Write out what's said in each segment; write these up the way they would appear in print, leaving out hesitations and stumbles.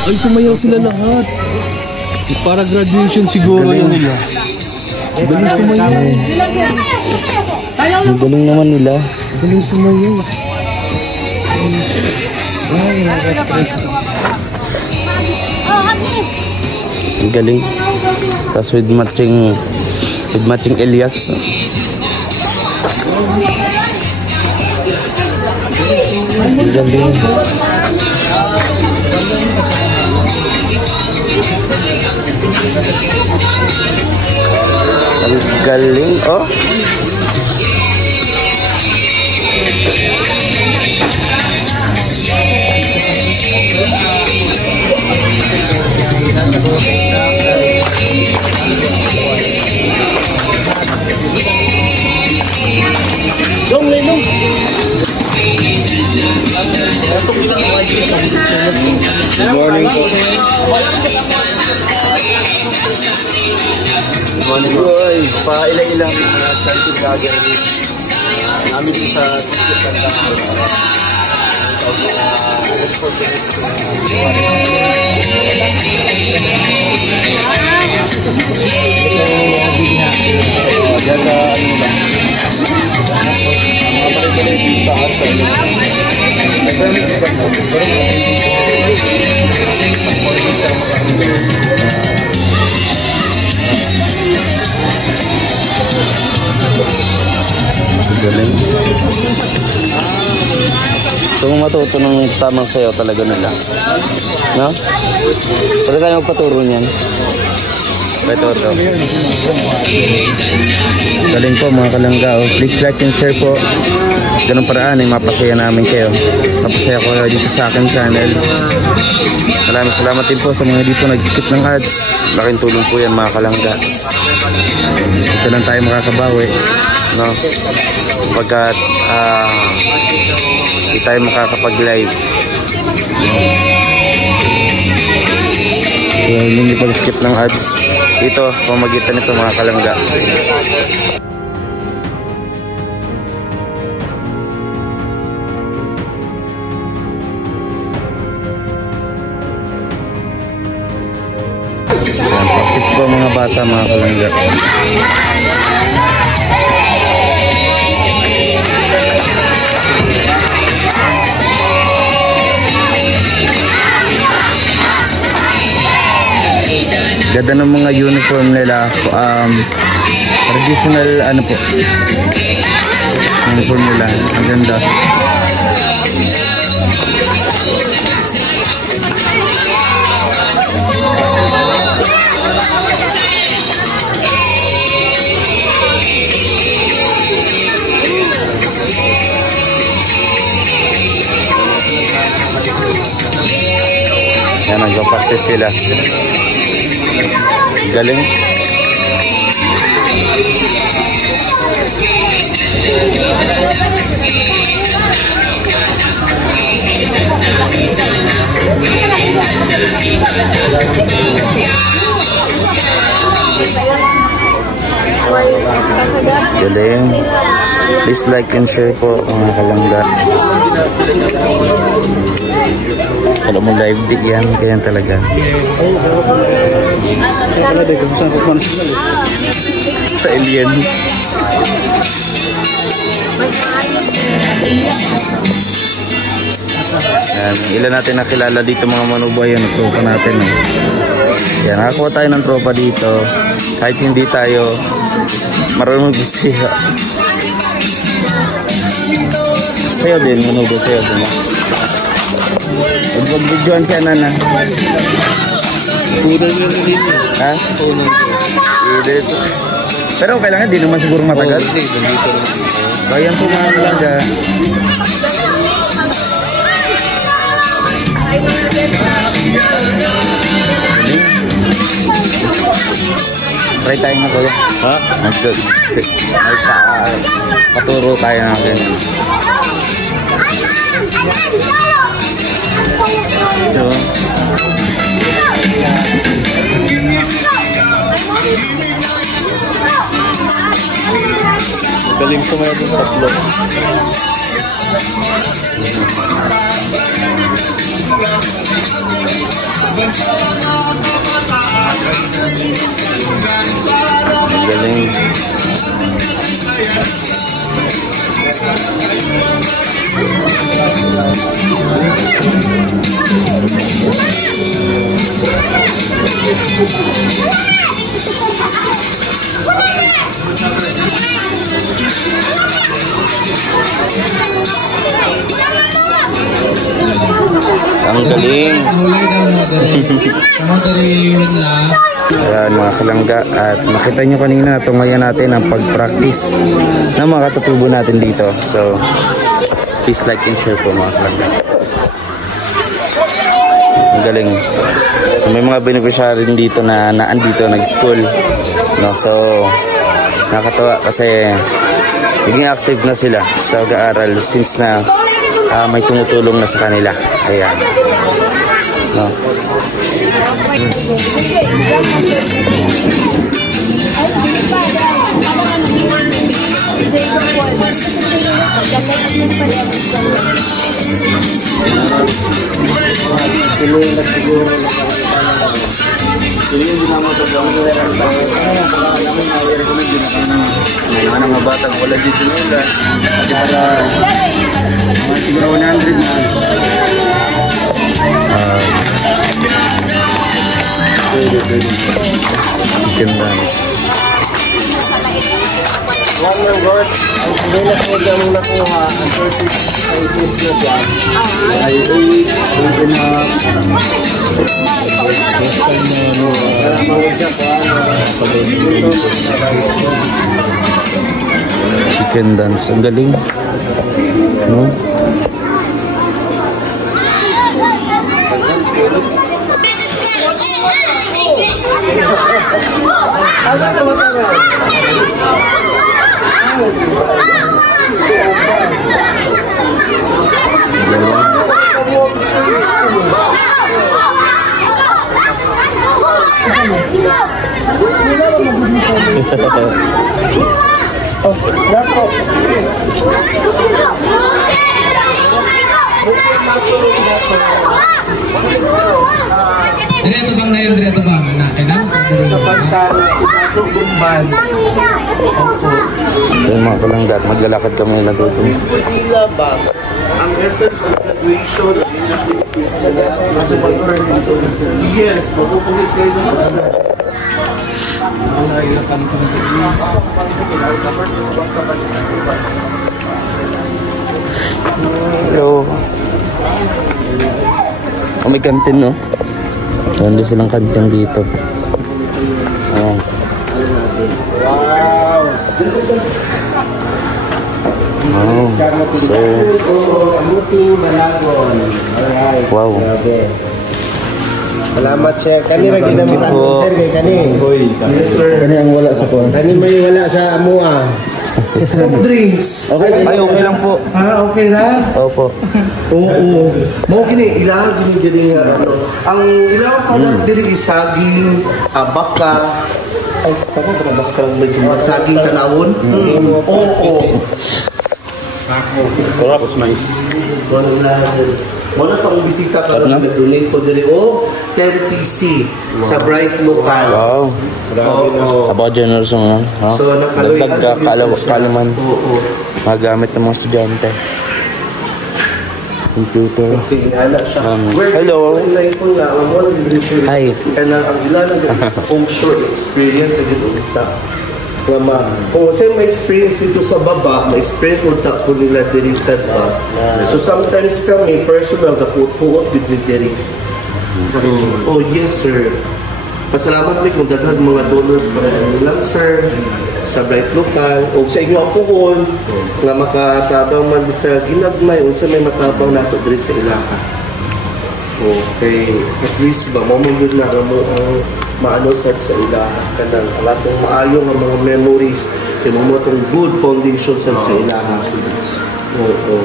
Ay, sumayaw sila lahat. Para graduation siguro yun nila. Galing sumayaw. Ang galing naman nila. Galing sumayaw. Ang galing. Tapos with matching Elias. Ang galing. Ang galing, oh. Dong, Lenong. Good morning po. Good morning po. Pa-ilang mga charity vlogger namin din sa Sikip Kanda. Galing. So kung matuto ng tamang sayo talaga nila, no? Pwede tayo magpaturo niyan. Ito. Galing po mga kalangga. Please like and share po. Ganun paraan ay mapasaya namin kayo. Mapasaya ko dito sa akin channel. Maraming salamat din po sa mga hindi po nag-skip ng ads. Laking tulong po yan mga kalangga. Ito lang tayo makakabawi, no? Pagkat hindi tayo makakapag-live. So, hindi pag-skip ng ads. Dito, pamagitan nito mga kalangga. Practice po mga bata mga kalangga. Ganda ng mga uniform nila, traditional ano po, uniform nila, ang ganda. Yan, nagpa-practice sila. Galing. Galing. Please like and share po mga kalangga. Kalau mo live di yan, kaya talaga. Sa alien. Yan, ilan natin nakilala dito mga manubay yan, tropa natin. Yan, nakakuha tayo ng tropa dito. Kahit hindi tayo marunong bisaya. Sayo din, manubo, sayo din. Huwag-videoan siya na na. Puna nyo na din. Ha? Puna. Pero kailangan di naman siguro matagal. Hindi, dito lang. Bayan po mga kalangga. Try tayo na kuya. Ha? Paturo tayo na ganyan. Ito. Galing sa mga itong tatlo. Galing. Ang galing. Ayan mga kalangga, at makita nyo kanina tungayan natin ang pag-practice ng mga katutubo natin dito. So please like and share po mga kalangga. Ang galing. So, may mga beneficiary dito na naandito nag-school, no? So nakakatawa kasi naging active na sila sa pag-aaral since na may tumutulong na sa kanila. Ayan, no? Mga mga batang wala dito nila kasi para mga siguro 100 na ganda. One ng God, ang sinila po dyan nakuha, ang 30 ay puso dyan, ay 8 na chicken dance. Ang galing, no? Direto bang na yun? Direto bang na? Kailan? sa pagkaro, sa gumban. So yung mga kalanggat, maglalakad kami na doon. Pila ba? Ang essence of graduation yes, magpupulit kayo naman. Hello. Oh, may kantin, no? Nandun silang kantin dito. Ayan. Wow! Oh, so, wow. Salamat, sir. Kani ra ginamit po. sir kay kani. Yes, sir. Kani ang wala sa kuwan. Kani may wala sa amua. Soft drinks. Okay, ay okay lang po. Ah, okay na? Opo. Oo. Mo kini ilaw gini diri nga ano. Ang ilaw pa lang diri is saging, baka. Ay, tama ba baka lang medyo saging tanawon? Oo. Sarap, mais. Wala sa akong bisita ka lang nag-donate po diri o 10 PC sa Bright Local. Wow. Oo. About generous mo, no? So, nakaloy Dagdag ka, kalaman. Oo. Magamit ng mga estudyante. Computer. Okay, ala siya. Hello. Online ko nga, ang wala yung Hi. kaya ang ilan ang offshore experience sa dito ulit. Kama, kung kasi may experience dito sa baba, may experience mo takbo nila diri sa baba. So sometimes kami, personal, kapuot with diri. Oh yes sir. Pasalamat mi kung daghan mga donors para lang sir sa Bright Local o sa inyo ang puhon nga makatabang man sa ginagmay o sa may matabang nato diri sa ilaha. Okay, at least ba mo na mo ang maano sa ilaha kanang alatong maayo nga mga memories kay mo tong good foundation sa ilaha. Oo.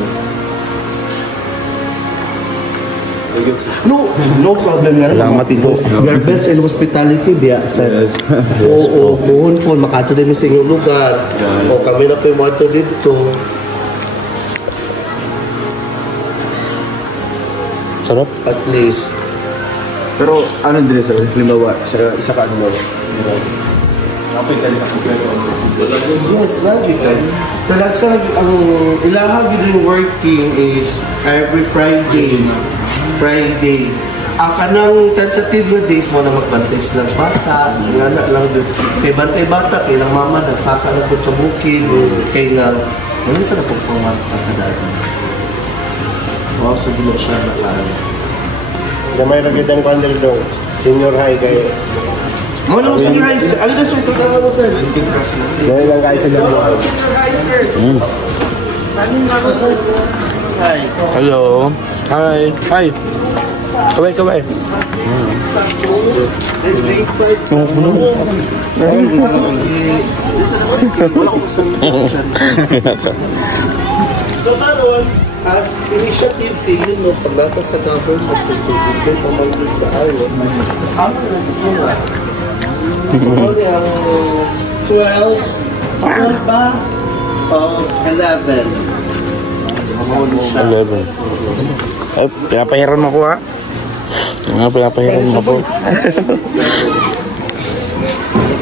No problem nga naman. Salamat po. We are best in hospitality biya sir. Oo, buhon po makato din sa inyong lugar. O kami na po yung mga dito. Sarap. At least Pero ano din sa halimbawa, isa ka ano kapit ka sa kumpleto. Yes, lagi ka. Talaga ang ilahag din working is every Friday. Ang kanang tentative na days mo na magbantay silang bata, nga na lang doon. Kay bantay bata, kay lang mama, nagsaka na po sa bukid, kay nga, wala ito na po pumata sa dati. Wow, so di na siya nakala. Gamay na kitang pandel doon. Senior high kayo. Mga lang senior high, sir. Alin na sir, pagkama mo sir. Gamay lang kayo sa Mga dalawa. lang senior high, sir. Hi. Hello. Hi. Hi. Kaway. Grade 5. Wala ko kasama. So karon, as initiative tingin mo, paglata sa government, pagsusunod pamangkin sa ayo, ano na dito nga? So, ang 12, ano ba? 11. Ano siya? 11. Ay, pinapahiran mo ko ha. Pinapahiran mo ko.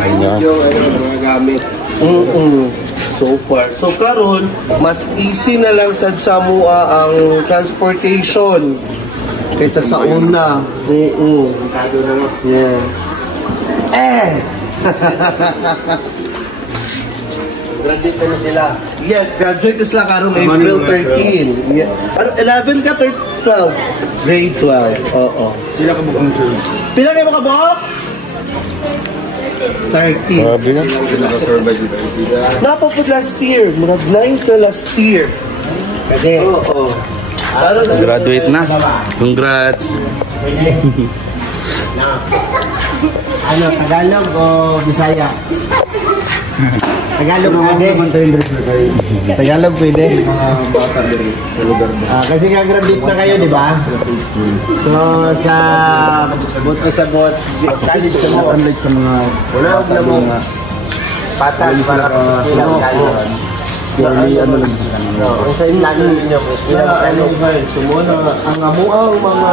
Ayan. Yung mga gamit. So far. So karon, mas easy na lang sad sa mua ang transportation kaysa sa una. Yes. Graduate na sila. Yes, graduate na sila karon April 13. Yeah. 11 ka, 12? Grade 12. Oo. Sila ka bukang sir. Pila kayo mo kabuok? 13. Grabe na. Napapod last year. Murag 9 sa last year. Kasi, Oo. Graduate na. Congrats. ano, Tagalog o Bisaya? Tagalog pwede. Tagalog pwede. Kasi graduate na kayo, di ba? So, sa bot college ka mo. Unlike sa mga Wala ko na mo. Patas para sila kayo. purely ano lang sila. Kung sa plano ninyo, Sumuna, ang amuang mga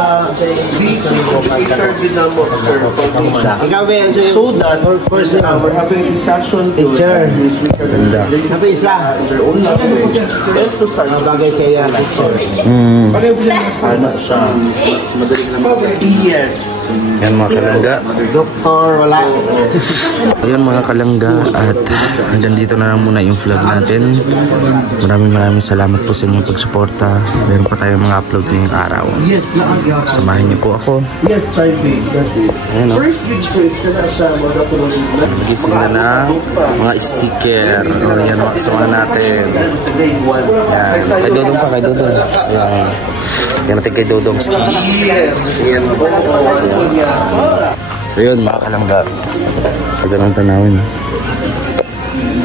busy educator din na mo, sir, foundation. ikaw ba yan sa'yo? So that, of course, we're having a discussion to Teacher. this week and Sabi isa. in their own language. Emphasize Bagay sa iya, lecture. ano siya. Yes. Yan mga kalangga. Doktor, wala. Ayun mga kalangga, at hanggang dito na lang muna yung vlog natin. Maraming salamat po sa inyong pagsuporta. Meron pa tayong mga upload ngayong araw. Yes, naagap. Samahin niyo po ako. Yes, try big. That's it. Ayun, no? First big choice ka na siya, mga Nagising na na mga sticker. O yan mga kasama natin. Sa day 1. Yan. Kay Dodong pa, kay Dodong. Yan. Yan natin kay Dodong ski. Yes. Yan. Oo, niya. So yun mga kalangga. Tagang tanawin.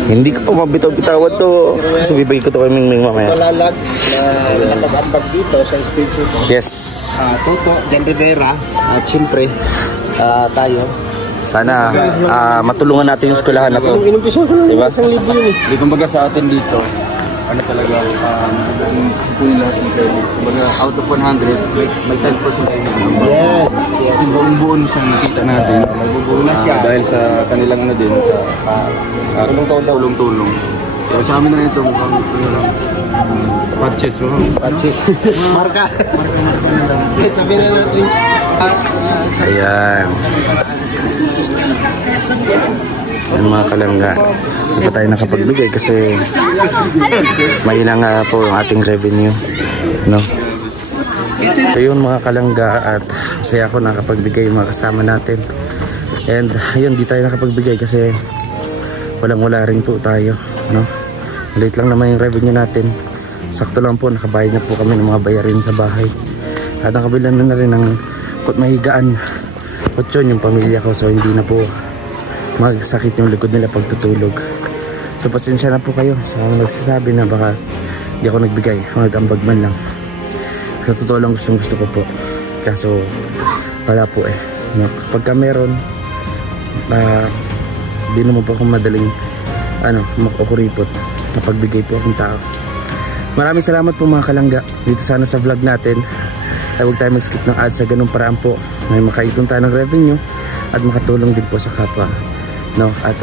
Hindi ko pa mabitaw-bitawan to. Kasi bibigay ko to kay Mingming mamaya. Malalag na nakapag dito sa stage ito. Yes. Toto, Jan Rivera, at siyempre, tayo. Sana matulungan natin yung eskwelahan na to. Inumpisa ko lang Diba? isang libo yun eh. Di kumbaga sa atin dito, ano talaga, kung lahat ng credits. Kumbaga out of 100, may 10% tayo na. Yes, yes. Yung buong-buo siyang nakita natin. Nagbubuo na siya. Dahil sa kanilang ano din, sa tulong-tulong. Pero sa amin na ito, mukhang ano lang, patches mo. Patches. Marka. Sabi na natin. Ayan. Yan mga kalangga. Hindi pa tayo nakapagbigay kasi mahina nga po yung ating revenue. No? So yun mga kalangga, at masaya ako nakapagbigay yung mga kasama natin. And ayun, di tayo nakapagbigay kasi walang-wala rin po tayo. No? Late lang naman yung revenue natin. Sakto lang po, nakabayad na po kami ng mga bayarin sa bahay. At nakabilan na rin ng mahigaan. Kutsyon yung pamilya ko, so hindi na po magsakit yung likod nila pagtutulog. So pasensya na po kayo sa mga nagsasabi na baka di ako nagbigay, mag-ambag man lang. Sa totoo lang gusto ko po, kaso wala po eh. No? Kapag meron, di naman po akong madaling makukuripot napagbigay po akong tao. Maraming salamat po mga kalangga dito sana sa vlog natin. ay huwag tayo mag-skip ng ads. Sa ganung paraan po may makaipon tayo ng revenue at makatulong din po sa kapwa, no? At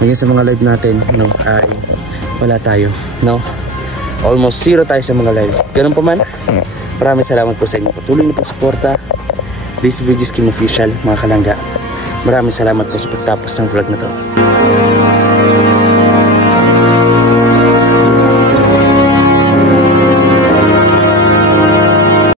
ngayon sa mga live natin, no, ay wala tayo, no? Almost zero tayo sa mga live. Ganun po man. Maraming salamat po sa inyo. Patuloy na pagsuporta. This video is Kim Official, mga kalangga. Maraming salamat po sa pagtapos ng vlog na to.